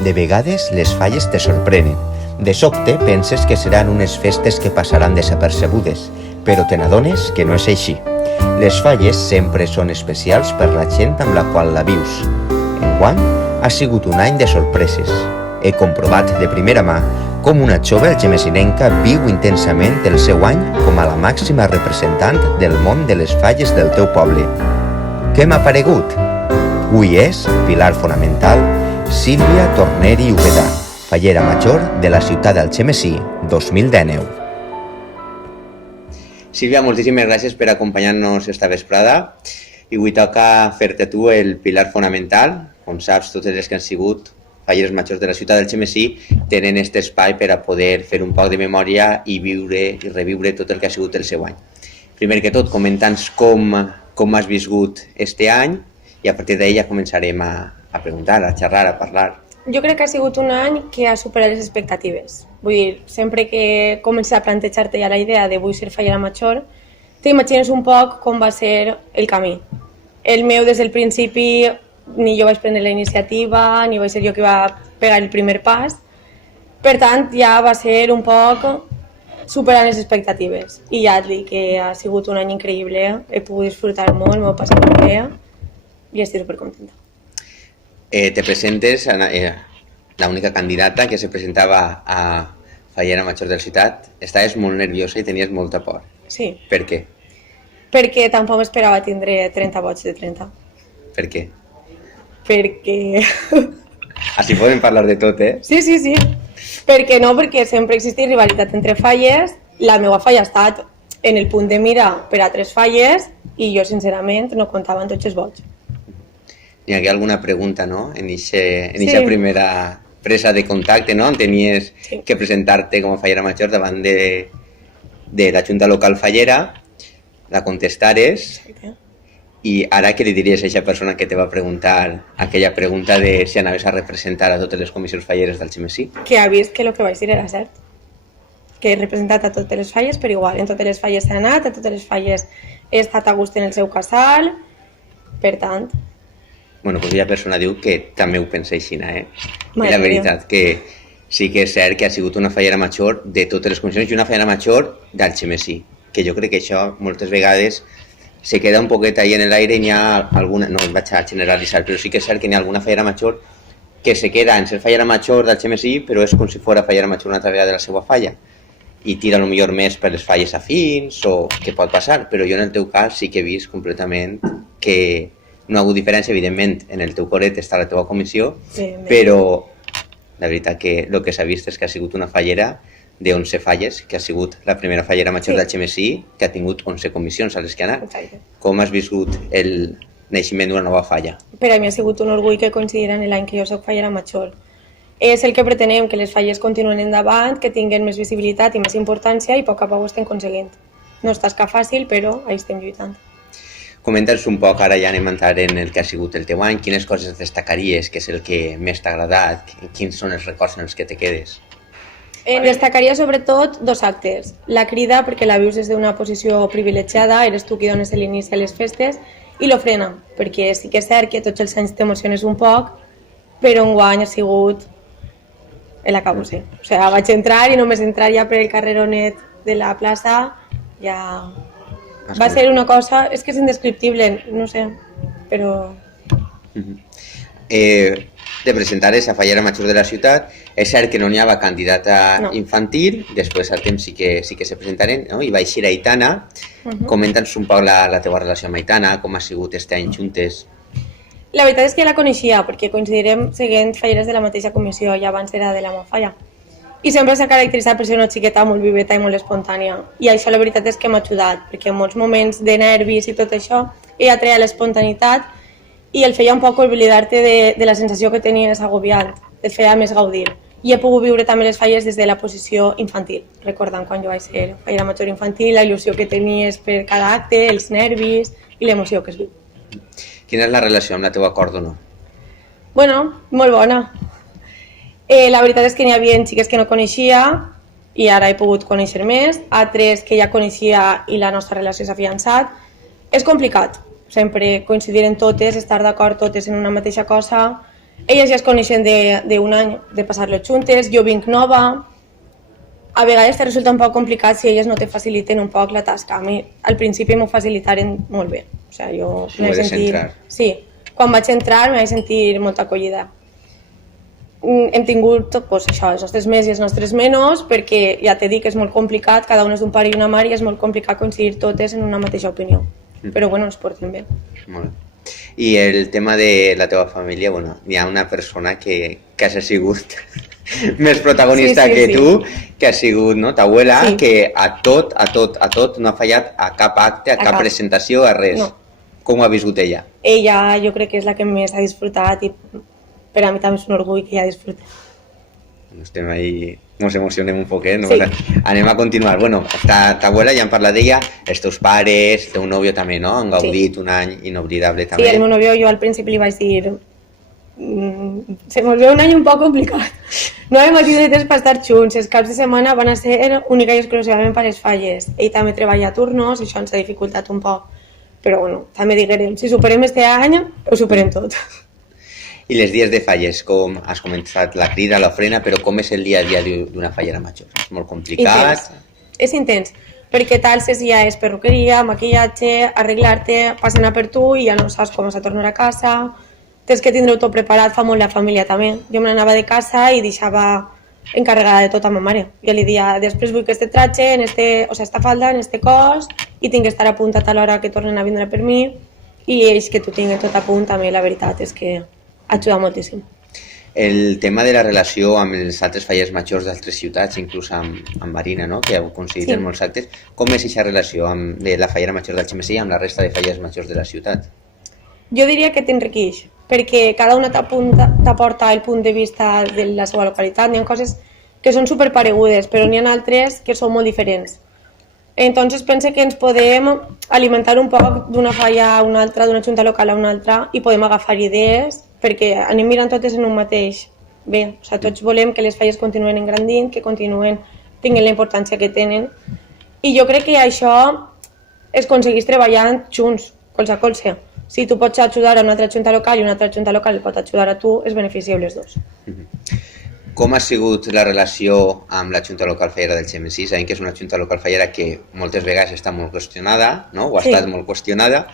De vegades les falles te sorprenen. De sobte penses que seran unes festes que passaran desapercebudes, però te n'adones que no és així. Les falles sempre són especials per la gent amb la qual la vius. Enguany ha sigut un any de sorpreses. He comprovat de primera mà com una jove algemesinenca viu intensament el seu any com a la màxima representant del món de les falles del teu poble. Què m'ha paregut? Avui és pilar fonamental Sílvia Torneri Ubedà, fallera major de la ciutat d'Algemesí 2019. Sílvia, moltíssimes gràcies per acompanyar-nos esta vesprada i avui toca fer-te tu el pilar fonamental. Com saps, totes les que han sigut falleres majors de la ciutat d'Algemesí tenen aquest espai per a poder fer un poc de memòria i viure i reviure tot el que ha sigut el seu any. Primer que tot, comenta'ns com has viscut este any i a partir d'ell ja començarem a preguntar, a xerrar, a parlar. Jo crec que ha sigut un any que ha superat les expectatives. Vull dir, sempre que comences a plantejar-te ja la idea de vull ser fallera major, t'imagines un poc com va ser el camí. El meu, des del principi, ni jo vaig prendre la iniciativa, ni vaig ser jo que va pegar el primer pas. Per tant, ja va ser un poc superant les expectatives. I ja et dic que ha sigut un any increïble, he pogut disfrutar molt, m'ho he passat molt bé i estic supercontenta. Te presentes, la única candidata que se presentava a fallera major de la ciutat. Estaves molt nerviosa i tenies molta por. Sí. Per què? Perquè tampoc m'esperava tindre 30 vots de 30. Per què? Perquè... Així podem parlar de tot, eh? Sí. Perquè no, perquè sempre existeix rivalitat entre falles. La meva falla ha estat en el punt de mira per a 3 falles i jo, sincerament, no comptava en tots els vots. Hi hagué alguna pregunta, no? En aquesta primera presa de contacte, no? Tenies que presentar-te com a fallera major davant de la Junta Local Fallera, la contestares, i ara què li diries a aquesta persona que te va preguntar aquella pregunta de si anaves a representar a totes les comissions falleres d'Algemesí? Que ha vist que el que vaig dir era cert. Que he representat a totes les falles, però igual, en totes les falles he anat, a totes les falles he estat a gust en el seu casal, per tant... Bueno, doncs aquella persona diu que també ho pensa així, eh? I la veritat que sí que és cert que ha sigut una fallera major de totes les comissions i una fallera major d'Algemesí, que jo crec que això moltes vegades se queda un poquet ahí en l'aire i n'hi ha alguna, no vaig a generalitzar, però sí que és cert que n'hi ha alguna fallera major que se queda en ser fallera major d'Algemesí, però és com si fos fallera major una altra vegada de la seva falla i tira potser més per les falles afins o què pot passar, però jo en el teu cas sí que he vist completament que no ha hagut diferència, evidentment, en el teu coret està la teva comissió, però la veritat que el que s'ha vist és que ha sigut una fallera de 11 falles, que ha sigut la primera fallera major d'Algemesí, que ha tingut 11 comissions a les que ha anat. Com has viscut el naixement d'una nova falla? Per a mi ha sigut un orgull que coincidirà en l'any que jo soc fallera major. És el que pretenem, que les falles continuen endavant, que tinguin més visibilitat i més importància i a poc ho estem aconseguint. No és tasca fàcil, però ahí estem lluitant. Comenta'ns un poc, ara ja anem a entrar en el que ha sigut el teu any, quines coses destacaries, què és el que més t'ha agradat, quins són els records en els que te quedes? Destacaria sobretot 2 actes. La crida, perquè la vius des d'una posició privilegiada, eres tu qui dones l'inici a les festes, i l'ofrena, perquè sí que és cert que tots els anys t'emociones un poc, però enguany ha sigut l'acabose. O sigui, vaig entrar i només entrar ja per el carreronet de la plaça ja... Va ser una cosa, és que és indescriptible, no sé, però... Te presentares a fallera major de la ciutat, és cert que no n'hi havia candidata infantil, després al temps sí que se presentaren, no? I va eixir Aitana. Comenta'ns un poc la teva relació amb Aitana, com ha sigut este any juntes. La veritat és que ja la coneixia, perquè coincidirem seguint falleres de la mateixa comissió, ja abans era de la meva falla. I sempre s'ha caracteritzat per ser una xiqueta molt viveta i molt espontània. I això la veritat és que m'ha ajudat, perquè en molts moments de nervis i tot això, ella treia l'espontanitat i el feia un poc oblidar-te de la sensació que tenies agobiant, et feia més gaudir. I he pogut viure també les falles des de la posició infantil, recordant quan jo vaig ser fallera major infantil, la il·lusió que tenies per cada acte, els nervis i l'emoció que es viu. Quina és la relació amb la teva còrdona? Bueno, molt bona. La veritat és que n'hi havia xiques que no coneixia i ara he pogut conèixer més, altres que ja coneixia i la nostra relació s'ha afiançat. És complicat, sempre coincidir en totes, estar d'acord totes en una mateixa cosa, Elles ja es coneixen d'un any de passar-lo juntes, jo vinc nova, a vegades te resulta un poc complicat si elles no te faciliten un poc la tasca. A mi al principi m'ho facilitaren molt bé. O sigui, jo Si puedes entrar. Sí, quan vaig entrar m'he sentir molt acollida. Hem tingut pues, això, els nostres més i els nostres menys, perquè ja t'he dit que és molt complicat, cada un és d'un pare i una mare i és molt complicat coincidir totes en una mateixa opinió. Però bueno, ens portem bé. Molt bé. I el tema de la teva família, bueno, hi ha una persona que ha sigut més protagonista que tu, que ha sigut, no, ta abuela, que a tot no ha fallat a cap acte, a cap presentació, a res. No. Com ho ha viscut ella? Ella jo crec que és la que més ha disfrutat i per a mi també és un orgull que ella disfruti. Estem ahí, ens emocionem un poquet, no? Sí. Anem a continuar. Bueno, ta abuela, ja hem parlat d'ella, els teus pares, el teu nòvio també, no? Han gaudit un any inoblidable també. Sí, el meu nòvio, jo al principi li vaig dir se mos ve un any un poc complicat. No hem tingut temps per estar junts, els caps de setmana van a ser única i exclusivament per les falles. Ell també treballa a turnos, això ens ha dificultat un poc. Però bueno, també diguem, si superem este any, ho superem tot. I les dies de falles, com has començat la crida, l'ofrena, però com és el dia a dia d'una fallera major? És molt complicat? És intens, perquè talses ja és perruqueria, maquillatge, arreglar-te, passen a per tu i ja no saps com has de tornar a casa, tens que tindre-ho tot preparat, fa molt la família també. Jo me n'anava de casa i deixava encarregada de tot a ma mare. Jo li dia, després vull que este tratge, esta falda, en este cos, i tinc que estar apuntat a l'hora que tornen a vindre per mi, i ells que t'ho tinguin tot a punt, també la veritat és que ajuda moltíssim. El tema de la relació amb els altres fallers majors d'altres ciutats, inclús amb Marina, no? Que heu coincidit en molts actes, com és aquesta relació de la fallera major d'Algemesí amb la resta de fallers majors de la ciutat? Jo diria que t'enriqueix, perquè cada una t'aporta el punt de vista de la seva localitat. Hi ha coses que són superparegudes, però n'hi ha altres que són molt diferents. Entonces pense que ens podem alimentar un poc d'una falla a una altra, d'una junta local a una altra, i podem agafar idees, perquè anem mirant totes en un mateix bé. O sigui, tots volem que les falles continuen engrandint, que continuen tinguent la importància que tenen. I jo crec que això es aconsegueix treballant junts, colze a colze. Si tu pots ajudar a una altra junta local i una altra junta local pot ajudar a tu, es beneficien les dues. Com ha sigut la relació amb la Junta Local Fallera d'Algemesí? Sabem que és una Junta Local Fallera que moltes vegades està molt qüestionada, no? O ha estat molt qüestionada.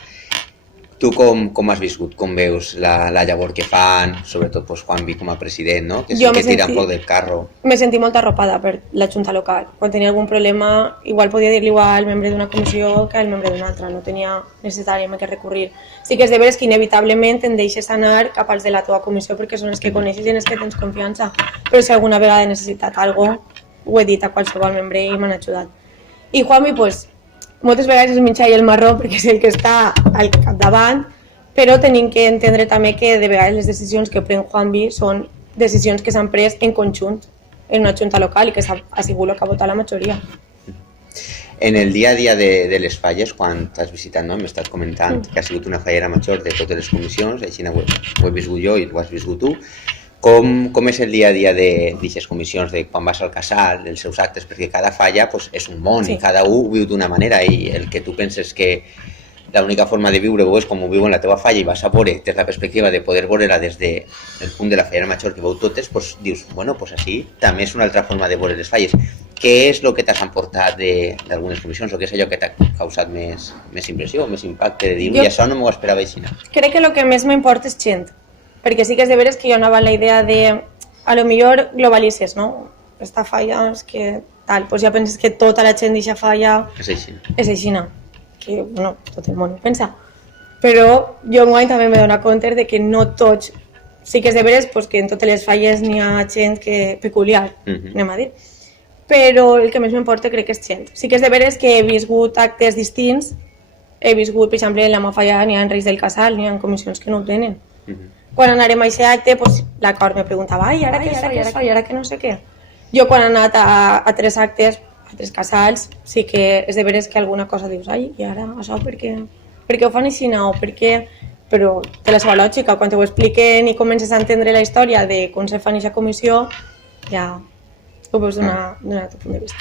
Tu com has viscut? Com veus la llavor que fan, sobretot Juanvi com a president, no? Que sí que tira un poc del carro. Me sentí molt arropada per la Junta Local. Quan tenia algun problema, igual podia dir-li al membre d'una comissió que al membre d'una altra. No tenia necessàriament que recurrir. Sí que és de veres que inevitablement em deixes anar cap als de la teva comissió perquè són els que coneixes i en els que tens confiança. Però si alguna vegada he necessitat alguna cosa, ho he dit a qualsevol membre i m'han ajudat. I Juanvi, moltes vegades es menja el marró perquè és el que està al capdavant, però tenim que entendre també que de vegades les decisions que pren Juanvi són decisions que s'han pres en conjunt en una junta local i que ha sigut el que ha votat la majoria. En el dia a dia de les falles, quan t'has visitat, no? M'estàs comentant que ha sigut una fallera major de totes les comissions, així ho he viscut jo i ho has viscut tu. Com és el dia a dia d'aquestes comissions, de quan vas al casal, dels seus actes, perquè cada falla és un món i cada un viu d'una manera i el que tu penses que l'única forma de viure-ho és com ho viu en la teva falla i vas a veure, des la perspectiva de poder veure-la des del punt de la fallera major que veu totes, dius, així també és una altra forma de veure les falles. Què és el que t'has emportat d'algunes comissions o què és allò que t'ha causat més impressió, més impacte de dir, i això no m'ho esperava així? Crec que el que més m'importa és gent, perquè sí que és de veres que jo anava amb la idea de, a lo millor globalitzes, no? Esta falla és que tal, ja penses que tota la gent d'aquesta falla és així, que bueno, tot el món ho pensa. Però jo enguany també m'he donat compte de que no tots, sí que és de veres que en totes les falles n'hi ha gent peculiar, anem a dir. Però el que més m'importa crec que és gent. Sí que és de veres que he viscut actes distints, he viscut, per exemple, en la meva falla n'hi ha Reis del Casal, n'hi ha comissions que no ho tenen. Quan anarem a aquest acte, la Cor me preguntava, ai, ara què soy, ara què no sé què. Jo quan he anat a 3 actes, a 3 casals, sí que és de veres que alguna cosa dius, ai, i ara això per què ho fan així o per què? Però té la seva lògica, quan t'ho expliquen i comences a entendre la història de com se fa aquesta comissió, ja ho veus d'un altre punt de vista.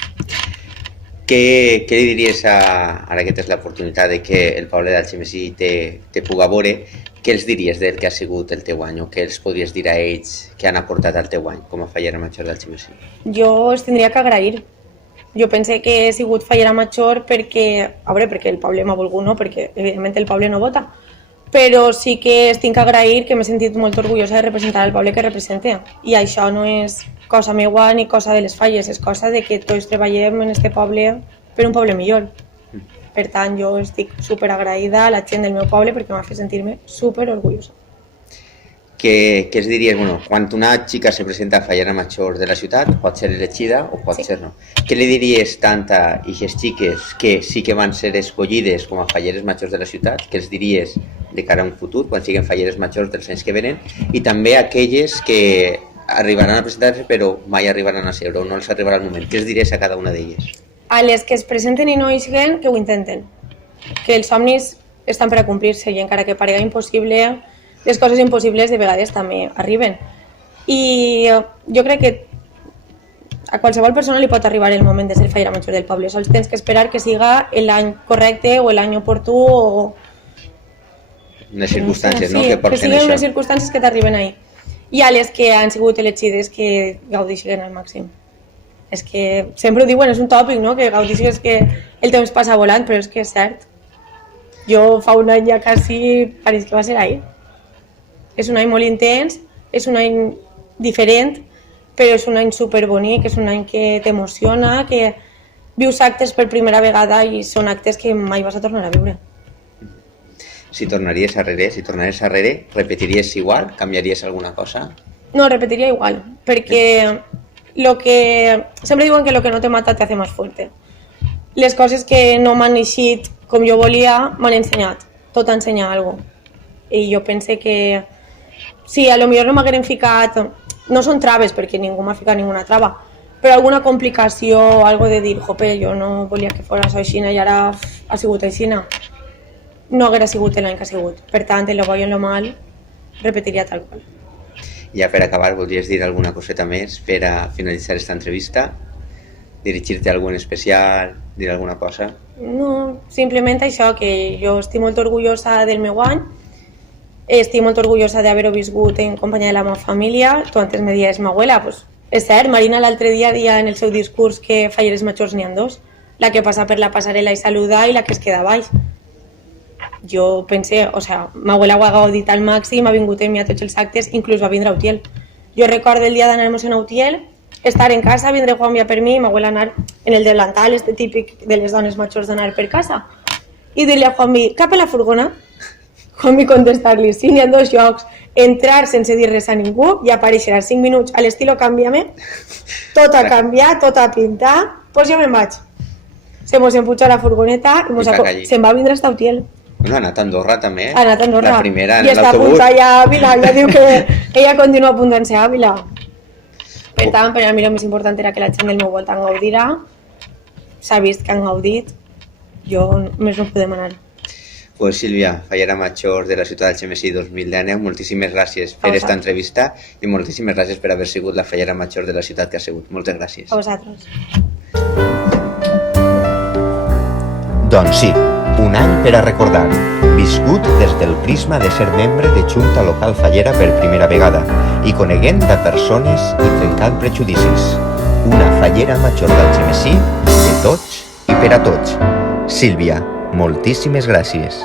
Què li diries, ara que tens l'oportunitat de que el poble d'Algemesí te puga veure, què els diries del que ha sigut el teu any o què els podries dir a ells que han aportat al teu any com a fallera major d'Algemesí? Jo els tindria que agrair. Jo pense que he sigut fallera major perquè el poble m'ha volgut, no? Perquè evidentment el poble no vota, però sí que els tinc que agrair que m'he sentit molt orgullosa de representar el poble que represente. I això no és cosa meua ni cosa de les falles, és cosa de que tots treballem en este poble per un poble millor. Per tant, jo estic super agraïda a la gent del meu poble perquè m'ha fet sentir-me super orgullosa. Què els diries, quan una xica se presenta a fallera major de la ciutat, pot ser elegida o pot ser no. Què li diries tant a aquestes xiques que sí que van ser escollides com a falleres majors de la ciutat, què els diries de cara a un futur, quan siguin falleres majors dels anys que venen, i també a aquelles que arribaran a presentar-se però mai arribaran a seure o no els arribarà el moment, què els diries a cada una d'elles? A les que es presenten i no eixen, que ho intenten, que els somnis estan per a complir-se i encara que parega impossible, les coses impossibles de vegades també arriben. I jo crec que a qualsevol persona li pot arribar el moment de ser fallera major del poble, sols tens que esperar que siga l'any correcte o l'any oportú o unes circumstàncies, no? Sí, Que porten siguin això. unes circumstàncies que t'arriben ahí. I a les que han sigut elegides que gaudixen al màxim. És que sempre ho diuen, és un tòpic, no? Que gaudixes que el temps passa volant, però és que és cert. Jo fa un any ja quasi pareix que va ser ahir. És un any molt intens, és un any diferent, però és un any superbonic, és un any que t'emociona, que vius actes per primera vegada i són actes que mai vas a tornar a viure. Si tornaries arrere, repetiries igual? Canviaries alguna cosa? No, repetiria igual, perquè sempre diuen que lo que no te mata te hace más fuerte. Les coses que no m'han eixit com jo volia m'han ensenyat, tot ensenyar alguna cosa. I jo pense que si a lo millor no m'hagueren ficat, no són traves perquè ningú m'ha ficat ninguna trava, però alguna complicació o algo de dir, jope, jo no volia que fos així i ara ha sigut així, no haguera sigut l'any que ha sigut. Per tant, en lo bo i en lo mal, repetiria tal qual. Ja per acabar, voldries dir alguna coseta més per a finalitzar aquesta entrevista? Dirigir-te a algun especial, dir alguna cosa? No, simplement això, que jo estic molt orgullosa del meu any, estic molt orgullosa d'haver-ho viscut en companyia de la meva família. Tu antes me dies, ma abuela, pues, és cert, Marina l'altre dia deia en el seu discurs que falleres majors n'hi ha dos, la que passa per la passarel·la i saluda i la que es queda baix. Jo pensé, ma abuela ho ha gaudit al màxim, ha vingut amb mi a tots els actes, inclús va vindre a Utiel. Jo recordo el dia d'anar-nos a Utiel, estar en casa, vindre Juan Via per mi, ma abuela anar en el delantal, este típic de les dones majors d'anar per casa, i dir-li a Juanvi, cap a la furgona? Juanvi contestar-li, sí, n'hi ha dos llocs, entrar sense dir res a ningú i aparèixer a 5 minuts a l'estilo Cámbiame, tot a canviar, tot a pintar, doncs jo me'n vaig. Se mos empuja a la furgoneta i se'n va vindre hasta Utiel. Bueno, ha anat a Andorra també, ha anat a Andorra. La primera en l'autobús. I està apuntada ja a Àvila, ja diu que ella continua apuntant-se a Àvila. Per tant, per a mi el més important era que la gent del meu voltant gaudirà, s'ha vist que han gaudit, jo més no podem anar. Pues Sílvia, fallera major de la ciutat d'Algemesí 2019, moltíssimes gràcies per aquesta entrevista i moltíssimes gràcies per haver sigut la fallera major de la ciutat que ha sigut. Moltes gràcies. A vosaltres. Doncs sí, un any per a recordar, viscut des del prisma de ser membre de Junta Local Fallera per primera vegada i coneguent a persones i trencant prejudicis. Una fallera major d'Algemesí de tots i per a tots. Sílvia, moltíssimes gràcies.